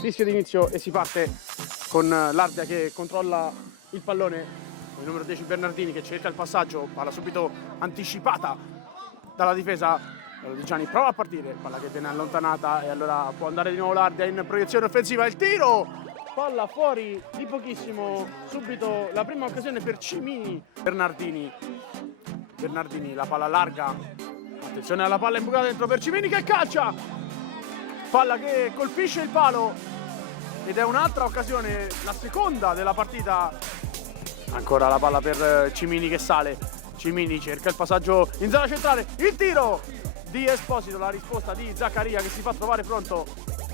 fischio d'inizio e si parte con l'Ardea che controlla il pallone, il numero 10 Bernardini che cerca il passaggio, palla subito anticipata dalla difesa. Lodigiani prova a partire, palla che viene allontanata e allora può andare di nuovo l'Ardea in proiezione offensiva, il tiro, palla fuori di pochissimo, subito la prima occasione per Cimini. Bernardini, la palla larga, attenzione alla palla imbucata dentro per Cimini che calcia, palla che colpisce il palo ed è un'altra occasione, la seconda della partita. Ancora la palla per Cimini che sale, Cimini cerca il passaggio in zona centrale, il tiro di Esposito, la risposta di Zaccaria che si fa trovare pronto,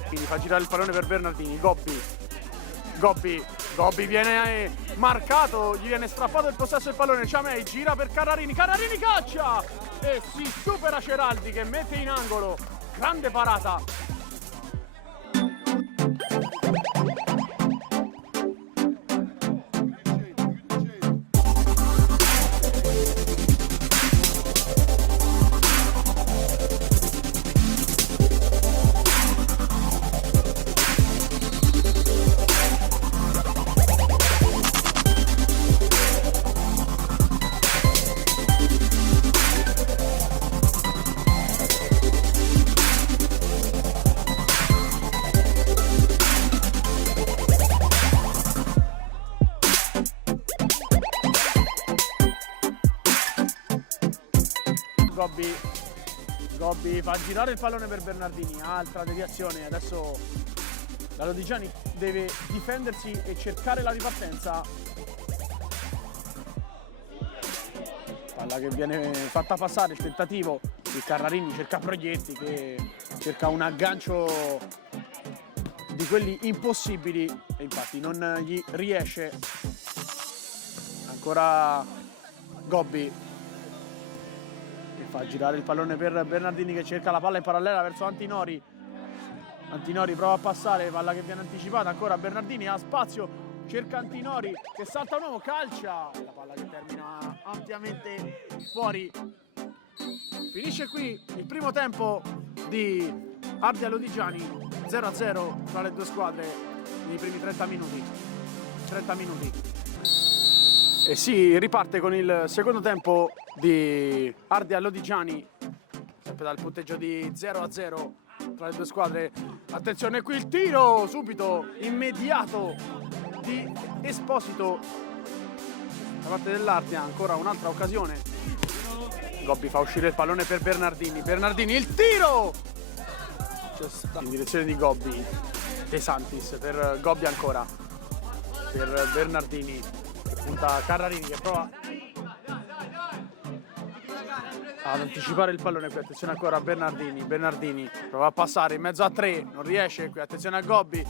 quindi fa girare il pallone per Bernardini. Gobbi viene marcato, gli viene strappato il possesso del pallone, Ciamei gira per Carrarini calcia e si supera Ceraldi che mette in angolo, grande parata. Gobbi fa girare il pallone per Bernardini, altra deviazione, adesso la Lodigiani deve difendersi e cercare la ripartenza. Palla che viene fatta passare, il tentativo di Carrarini, cerca Proietti che cerca un aggancio di quelli impossibili e infatti non gli riesce. Ancora Gobbi che fa girare il pallone per Bernardini che cerca la palla in parallela verso Antinori. Antinori prova a passare, palla che viene anticipata, ancora Bernardini ha spazio, cerca Antinori che salta un uomo, calcia, la palla che termina ampiamente fuori. Finisce qui il primo tempo di Ardea Lodigiani, 0-0 tra le due squadre nei primi 30 minuti. E si riparte con il secondo tempo di Ardea Lodigiani, sempre dal punteggio di 0-0 tra le due squadre. Attenzione qui il tiro subito immediato di Esposito da parte dell'Ardea, ancora un'altra occasione. Gobbi fa uscire il pallone per Bernardini, il tiro in direzione di Gobbi, De Santis per Gobbi ancora, per Bernardini che punta Carrarini che prova ad anticipare il pallone qui, attenzione ancora a Bernardini prova a passare in mezzo a tre, non riesce qui, attenzione a Gobbi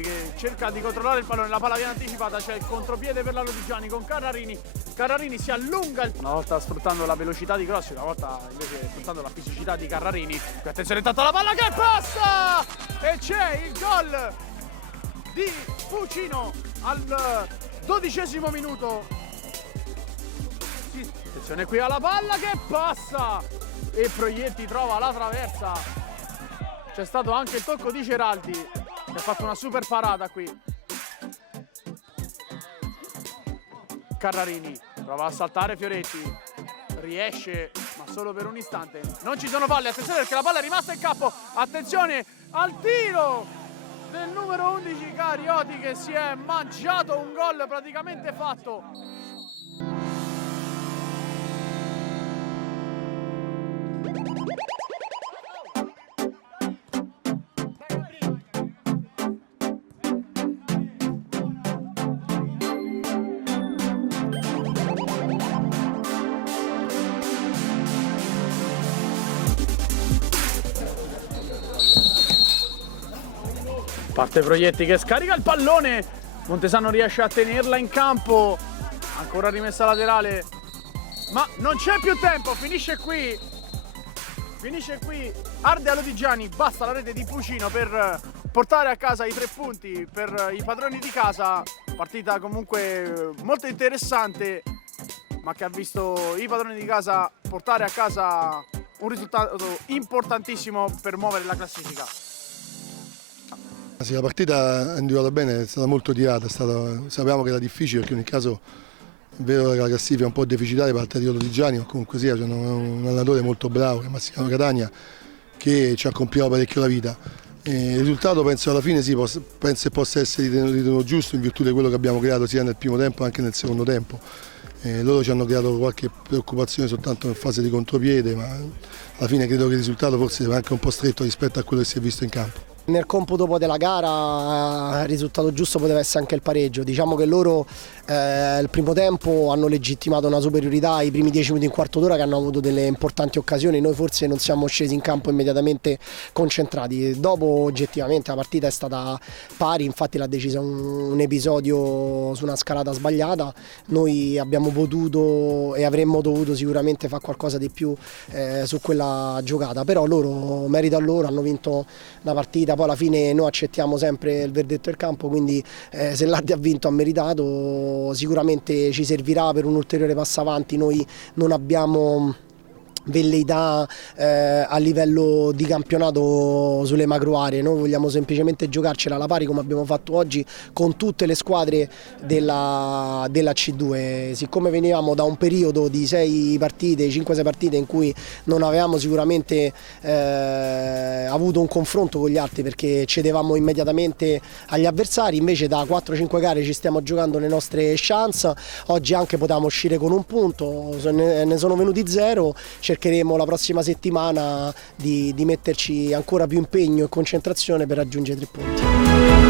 che cerca di controllare il pallone, la palla viene anticipata, c'è il contropiede per la Lodigiani con Carrarini si allunga, una volta sfruttando la velocità di Grossi, una volta invece sfruttando la fisicità di Carrarini, qui attenzione intanto alla palla che passa e c'è il gol di Fucino al 12° minuto. Attenzione qui alla palla che passa e Proietti trova la traversa, c'è stato anche il tocco di Ceraldi che ha fatto una super parata qui. Carrarini prova a saltare Fioretti, riesce ma solo per un istante, non ci sono palle, attenzione perché la palla è rimasta in campo, attenzione al tiro del numero 11 Carioti che si è mangiato un gol praticamente fatto. Parte Proietti che scarica il pallone, Montesano riesce a tenerla in campo, ancora rimessa laterale, ma non c'è più tempo, finisce qui Ardea Lodigiani, basta la rete di Fucino per portare a casa i 3 punti per i padroni di casa. Partita comunque molto interessante ma che ha visto i padroni di casa portare a casa un risultato importantissimo per muovere la classifica. Sì, la partita è andata bene, è stata molto tirata, sapevamo che era difficile perché in ogni caso è vero che la classifica è un po' deficitaria per il Lodigiani, ma comunque sia c'è un allenatore molto bravo, che è Massimiliano Catania, che ci ha complicato parecchio la vita. Il risultato penso alla fine sì, penso che possa essere ritenuto giusto in virtù di quello che abbiamo creato sia nel primo tempo che anche nel secondo tempo. Loro ci hanno creato qualche preoccupazione soltanto in fase di contropiede, ma alla fine credo che il risultato forse sia anche un po' stretto rispetto a quello che si è visto in campo. Nel computo poi della gara il risultato giusto poteva essere anche il pareggio. Diciamo che loro il primo tempo hanno legittimato una superiorità, i primi 10 minuti in quarto d'ora che hanno avuto delle importanti occasioni, noi forse non siamo scesi in campo immediatamente concentrati. Dopo oggettivamente la partita è stata pari, infatti l'ha decisa un episodio su una scalata sbagliata, noi abbiamo potuto e avremmo dovuto sicuramente fare qualcosa di più su quella giocata, però loro, merito a loro, hanno vinto la partita. Poi alla fine noi accettiamo sempre il verdetto del campo, quindi se l'Ardi ha vinto ha meritato, sicuramente ci servirà per un ulteriore passo avanti. Noi non abbiamo velleità a livello di campionato sulle macro aree, noi vogliamo semplicemente giocarcela alla pari come abbiamo fatto oggi con tutte le squadre della C2. Siccome venivamo da un periodo di 6 partite, 5-6 partite in cui non avevamo sicuramente avuto un confronto con gli altri perché cedevamo immediatamente agli avversari, invece da 4-5 gare ci stiamo giocando le nostre chance. Oggi anche potevamo uscire con un punto, ne sono venuti 0. Cercheremo la prossima settimana di metterci ancora più impegno e concentrazione per raggiungere 3 punti.